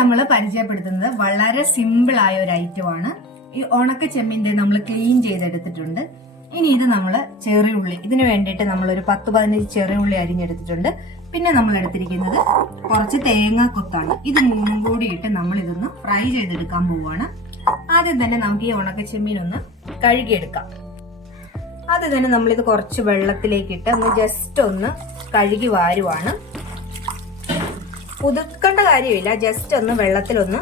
നമ്മൾ പരിചയപ്പെടുത്തുന്നത് വളരെ സിമ്പിൾ ആയ ഒരു ഐറ്റം ആണ്. ഈ ഉണക്ക ചെമ്മിന്റെ നമ്മൾ ക്ലീൻ ചെയ്തെടുത്തിട്ടുണ്ട്. ഇനി ഇത് നമ്മൾ ചെറിയുള്ളി ഇതിന് വേണ്ടിയിട്ട് നമ്മൾ ഒരു പത്ത് പതിനഞ്ച് ചെറിയുള്ളി അരിഞ്ഞെടുത്തിട്ടുണ്ട്. പിന്നെ നമ്മൾ എടുത്തിരിക്കുന്നത് കുറച്ച് തേങ്ങ കൊത്താണ്. ഇത് മൂന്നും കൂടി ഇട്ട് നമ്മൾ ഇതൊന്ന് ഫ്രൈ ചെയ്തെടുക്കാൻ പോവുകയാണ് ആദ്യം തന്നെ നമുക്ക് ഈ ഉണക്ക ചെമ്മീൻ ഒന്ന് കഴുകിയെടുക്കാം. ആദ്യം തന്നെ നമ്മളിത് കുറച്ച് വെള്ളത്തിലേക്ക് ഇട്ട് ഒന്ന് ജസ്റ്റ് ഒന്ന് കഴുകി വാരുവാണ്. പുതുക്കേണ്ട കാര്യമില്ല. ജസ്റ്റ് ഒന്ന് വെള്ളത്തിലൊന്ന്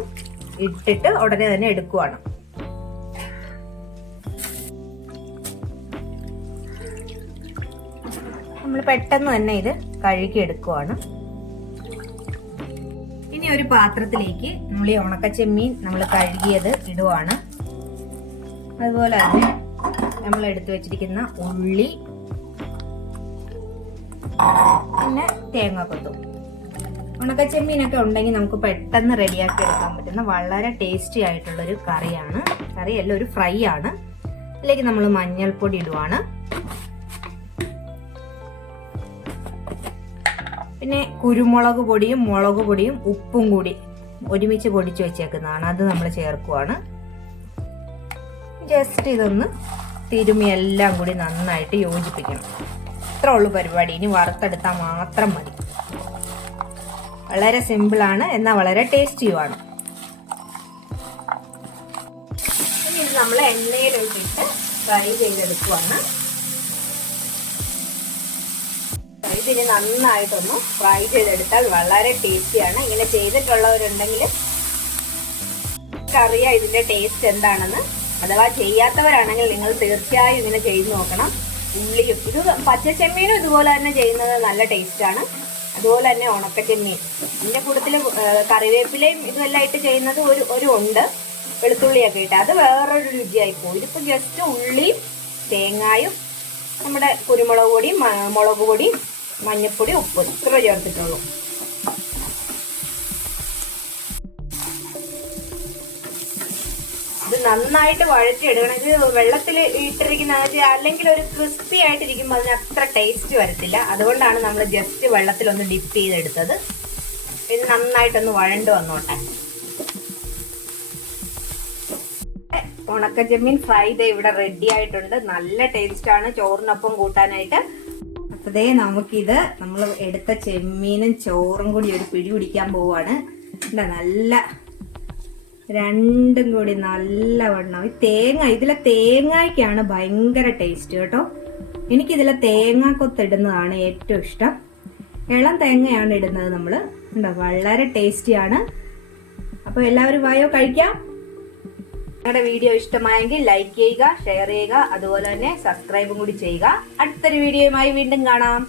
ഇട്ടിട്ട് ഉടനെ തന്നെ എടുക്കുവാണ്. നമ്മൾ പെട്ടെന്ന് തന്നെ ഇത് കഴുകി എടുക്കുവാണ്. ഇനി ഒരു പാത്രത്തിലേക്ക് നമ്മൾ ഈ ഉണക്കച്ചെമ്മീൻ നമ്മൾ കഴുകിയത് ഇടുവാണ്. അതുപോലെ തന്നെ നമ്മൾ എടുത്തു വെച്ചിരിക്കുന്ന ഉള്ളി പിന്നെ തേങ്ങാക്കൊത്തും. ഉണക്കച്ചെമ്മീനൊക്കെ ഉണ്ടെങ്കിൽ നമുക്ക് പെട്ടെന്ന് റെഡിയാക്കി എടുക്കാൻ പറ്റുന്ന വളരെ ടേസ്റ്റി ആയിട്ടുള്ളൊരു കറിയാണ്. കറിയല്ല ഒരു ഫ്രൈ ആണ്. ഇതിലേക്ക് നമ്മൾ മഞ്ഞൾപ്പൊടി ഇടുവാണ്. പിന്നെ കുരുമുളക് പൊടിയും മുളക് പൊടിയും ഉപ്പും കൂടി ഒരുമിച്ച് പൊടിച്ചു വെച്ചേക്കുന്നതാണ്. അത് നമ്മൾ ചേർക്കുവാണ്. ജസ്റ്റ് ഇതൊന്ന് തിരുമി എല്ലാം കൂടി നന്നായിട്ട് യോജിപ്പിക്കണം. ഇത്രേ ഉള്ളൂ പരിപാടി. ഇനി വറുത്തെടുത്താൽ മാത്രം മതി. വളരെ സിമ്പിളാണ് എന്നാൽ വളരെ ടേസ്റ്റിയുമാണ് ഇനി ഇത് നമ്മൾ എണ്ണയിലോട്ടിട്ട് ഫ്രൈ ചെയ്തെടുക്കുവാണ്. ഇതിന് നന്നായിട്ടൊന്ന് ഫ്രൈ ചെയ്തെടുത്താൽ വളരെ ടേസ്റ്റിയാണ് ഇങ്ങനെ ചെയ്തിട്ടുള്ളവരുണ്ടെങ്കിൽ അറിയാം ഇതിന്റെ ടേസ്റ്റ് എന്താണെന്ന്. അഥവാ ചെയ്യാത്തവരാണെങ്കിൽ നിങ്ങൾ തീർച്ചയായും ഇങ്ങനെ ചെയ്തു നോക്കണം. ഉള്ളിയും ഇത് പച്ചച്ചെമ്മീനും ഇതുപോലെ തന്നെ ചെയ്യുന്നത് നല്ല ടേസ്റ്റാണ് അതുപോലെ തന്നെ ഉണക്ക ചെമ്മീൻ ഇതിന്റെ കൂട്ടത്തിൽ കറിവേപ്പിലയും ഇതുമെല്ലാം ആയിട്ട് ചെയ്യുന്നത് ഒരു ഒരു ഉണ്ട് വെളുത്തുള്ളിയൊക്കെ ഇട്ട്. അത് വേറൊരു രുചിയായി പോകും ഇതിപ്പോൾ ജസ്റ്റ് ഉള്ളിയും തേങ്ങായും നമ്മുടെ കുരുമുളക് പൊടിയും മുളക് പൊടിയും മഞ്ഞൾപ്പൊടി ഉപ്പ് ഇത്ര ചേർത്തിട്ടുള്ളൂ. ഇത് നന്നായിട്ട് വഴറ്റിയെടുക്കണം ഇത് വെള്ളത്തിൽ ഇട്ടിരിക്കുന്ന അല്ലെങ്കിൽ ഒരു ക്രിസ്പി ആയിട്ടിരിക്കുമ്പോൾ അതിന് അത്ര ടേസ്റ്റ് വരത്തില്ല. അതുകൊണ്ടാണ് നമ്മൾ ജസ്റ്റ് വെള്ളത്തിൽ ഒന്ന് ഡിപ്പ് ചെയ്തെടുത്തത്. ഇത് നന്നായിട്ടൊന്ന് വഴണ്ട് വന്നോട്ടെ. ഉണക്ക ചെമ്മീൻ ഫ്രൈ ദേ ഇവിടെ റെഡി ആയിട്ടുണ്ട്. നല്ല ടേസ്റ്റ് ആണ്. ചോറിനൊപ്പം കൂട്ടാനായിട്ട്. അപ്പതേ നമുക്കിത് നമ്മൾ എടുത്ത ചെമ്മീനും ചോറും കൂടി ഒരു പിടി പിടിക്കാൻ പോവാണ്. ഇതാ നല്ല രണ്ടും കൂടി നല്ലവണ്ണം. ഈ തേങ്ങ ഇതിലെ തേങ്ങയ്ക്കാണ് ഭയങ്കര ടേസ്റ്റ് കേട്ടോ. എനിക്കിതിലെ തേങ്ങ കൊത്തിടുന്നതാണ് ഏറ്റവും ഇഷ്ടം. ഇളം തേങ്ങയാണ് ഇടുന്നത് നമ്മൾ ഉണ്ടോ വളരെ ടേസ്റ്റിയാണ് അപ്പോൾ എല്ലാവരും വായോ കഴിക്കാം. നിങ്ങളുടെ വീഡിയോ ഇഷ്ടമായെങ്കിൽ ലൈക്ക് ചെയ്യുക ഷെയർ ചെയ്യുക അതുപോലെ തന്നെ സബ്സ്ക്രൈബും കൂടി ചെയ്യുക. അടുത്തൊരു വീഡിയോയുമായി വീണ്ടും കാണാം.